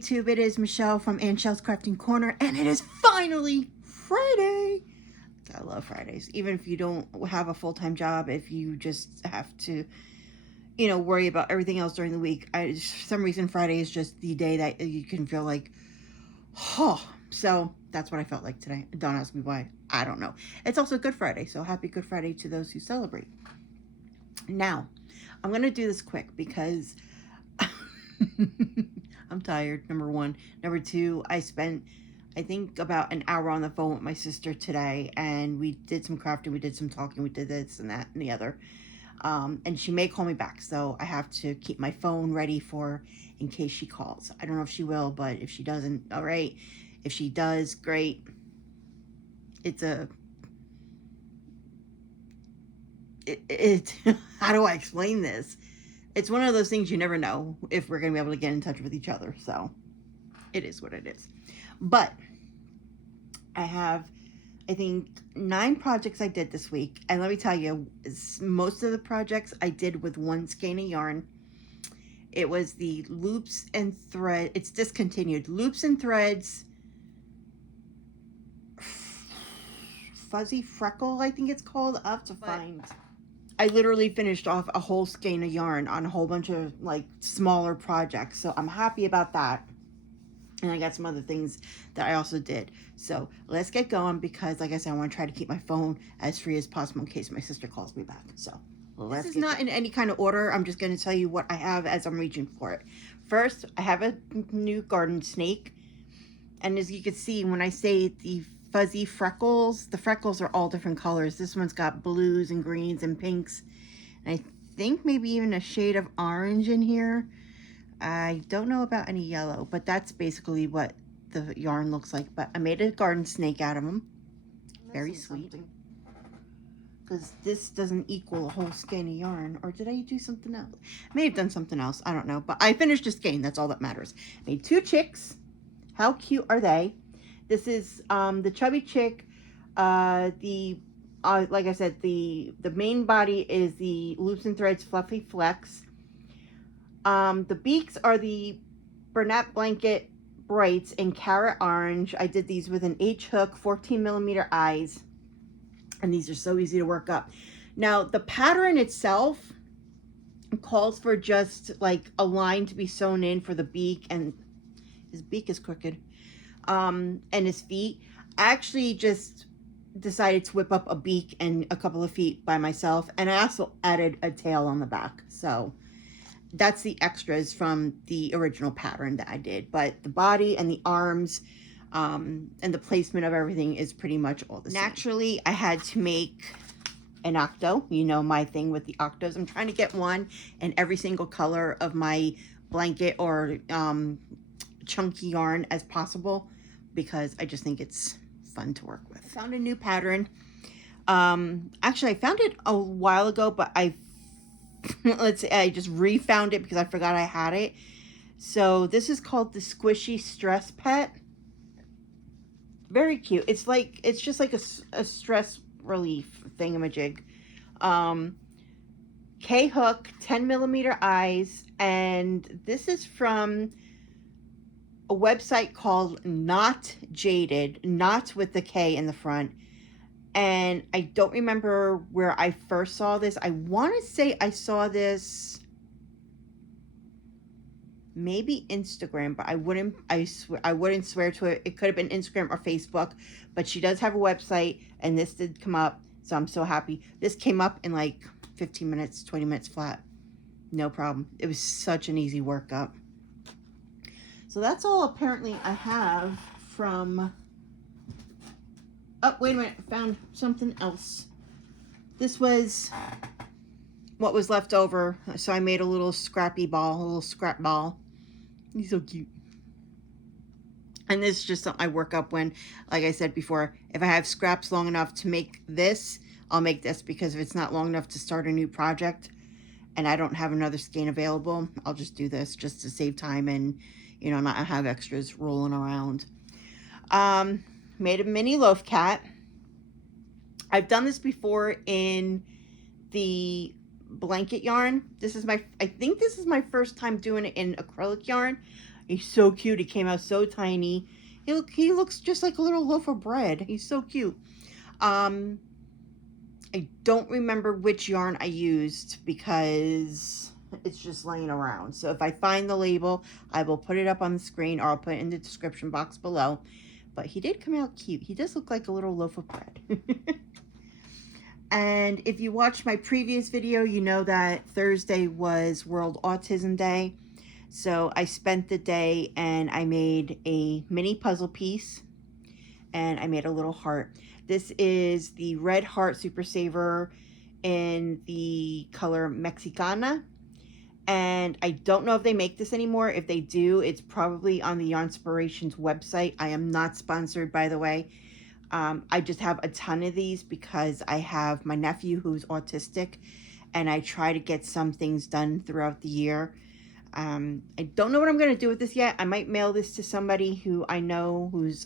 YouTube? It is Michelle from Shell's Crafting Corner, and it is finally Friday. I love Fridays, even if you don't have a full-time job, if you just have to, worry about everything else during the week. For some reason, Friday is just the day that you can feel like, oh, so that's what I felt like today. Don't ask me why. I don't know. It's also Good Friday, so happy Good Friday to those who celebrate. Now, I'm going to do this quick because I'm tired, number one. Number two, I spent, I think, about an hour on the phone with my sister today, and we did some crafting, we did some talking, we did this and that and the other. And she may call me back, so I have to keep my phone ready for in case she calls. I don't know if she will, but if she doesn't, all right. If she does, great. How do I explain this? It's one of those things you never know if we're going to be able to get in touch with each other. So it is what it is. But I have, I think, 9 projects I did this week. And let me tell you, most of the projects I did with one skein of yarn. It was the Loops and Thread. It's discontinued. Loops and Threads Fuzzy Freckle, I think it's called. I'll have to find. I literally finished off a whole skein of yarn on a whole bunch of like smaller projects. So I'm happy about that. And I got some other things that I also did. So let's get going because, like I said, I want to try to keep my phone as free as possible in case my sister calls me back. So this is not in any kind of order. I'm just going to tell you what I have as I'm reaching for it. First, I have a new garden snake. And as you can see, when I say the fuzzy freckles, the freckles are all different colors. This one's got blues and greens and pinks. And I think maybe even a shade of orange in here. I don't know about any yellow, but that's basically what the yarn looks like. But I made a garden snake out of them. Very sweet. Because this doesn't equal a whole skein of yarn. Or did I do something else? I may have done something else. I don't know. But I finished a skein. That's all that matters. Made 2 chicks. How cute are they? This is the chubby chick. Like I said, the main body is the Loops and Threads Fluffy Flex. The beaks are the Bernat Blanket Brights in Carrot Orange. I did these with an H hook, 14mm eyes. And these are so easy to work up. Now, the pattern itself calls for just like a line to be sewn in for the beak, and his beak is crooked. And his feet. I actually just decided to whip up a beak and a couple of feet by myself, and I also added a tail on the back. So that's the extras from the original pattern that I did, but the body and the arms and the placement of everything is pretty much all the same. Naturally, I had to make an octo. You know my thing with the octos. I'm trying to get one in every single color of my blanket or chunky yarn as possible, because I just think it's fun to work with. I found a new pattern. Actually, I found it a while ago, but I just refound it because I forgot I had it. So this is called the Squishy Stress Pet. Very cute. It's just like a stress relief thingamajig. K-hook, 10mm eyes, and this is from a website called Not Jaded, not with the K in the front. And I don't remember where I first saw this. I want to say I saw this maybe Instagram, but I wouldn't swear to it. It could have been Instagram or Facebook, but she does have a website, and this did come up, so I'm so happy. This came up in like 15 minutes, 20 minutes flat. No problem. It was such an easy workup. So that's all apparently I have from... Oh, wait a minute. I found something else. This was what was left over. So I made a little scrappy ball, a little scrap ball. He's so cute. And this is just something I work up when, like I said before, if I have scraps long enough to make this, I'll make this, because if it's not long enough to start a new project and I don't have another skein available, I'll just do this just to save time and, not have extras rolling around. Made a mini loaf cat. I've done this before in the blanket yarn. I think this is my first time doing it in acrylic yarn. He's so cute. He came out so tiny. He looks just like a little loaf of bread. He's so cute. I don't remember which yarn I used because it's just laying around. So if I find the label, I will put it up on the screen, or I'll put it in the description box below. But he did come out cute. He does look like a little loaf of bread. And if you watched my previous video, you know that Thursday was World Autism Day. So I spent the day and I made a mini puzzle piece, and I made a little heart. This is the Red Heart Super Saver in the color Mexicana. And I don't know if they make this anymore. If they do, it's probably on the Yarnspirations website. I am not sponsored, by the way. I just have a ton of these because I have my nephew who's autistic, and I try to get some things done throughout the year. I don't know what I'm going to do with this yet. I might mail this to somebody who I know whose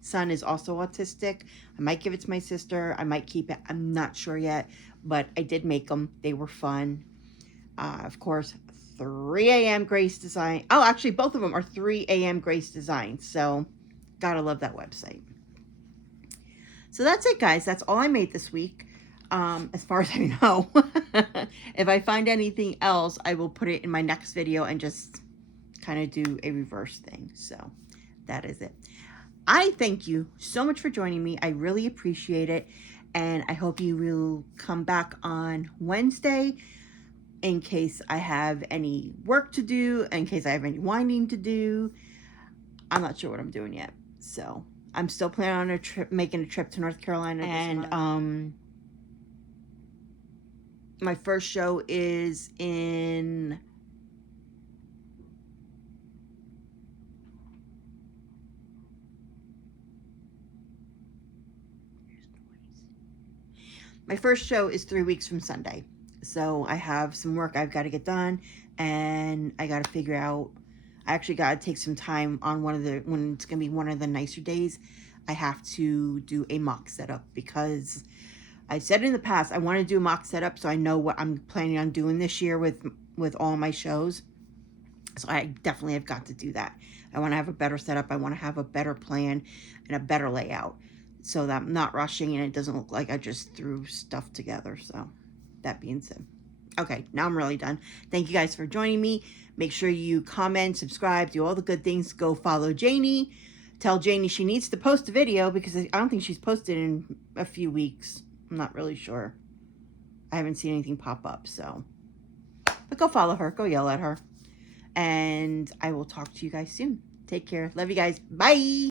son is also autistic. I might give it to my sister. I might keep it. I'm not sure yet, but I did make them. They were fun. Of course, 3 a.m. Grace Design. Oh, actually, both of them are 3 a.m. Grace Design. So, gotta love that website. So that's it, guys. That's all I made this week, as far as I know. If I find anything else, I will put it in my next video and just kind of do a reverse thing. So that is it. I thank you so much for joining me. I really appreciate it. And I hope you will come back on Wednesday in case I have any work to do, in case I have any winding to do. I'm not sure what I'm doing yet. So I'm still planning on a trip, making a trip to North Carolina. And my first show is in my first show is 3 weeks from Sunday. So I have some work I've got to get done, and I got to figure out, I actually got to take some time on when it's going to be one of the nicer days. I have to do a mock setup because I said in the past I want to do a mock setup so I know what I'm planning on doing this year with all my shows. So I definitely have got to do that. I want to have a better setup. I want to have a better plan and a better layout so that I'm not rushing and it doesn't look like I just threw stuff together. So that being said, okay, now I'm really done. Thank you guys for joining me. Make sure you comment, subscribe, do all the good things. Go follow Janie. Tell Janie she needs to post a video because I don't think she's posted in a few weeks. I'm not really sure. I haven't seen anything pop up, so. But go follow her. Go yell at her. And I will talk to you guys soon. Take care. Love you guys. Bye.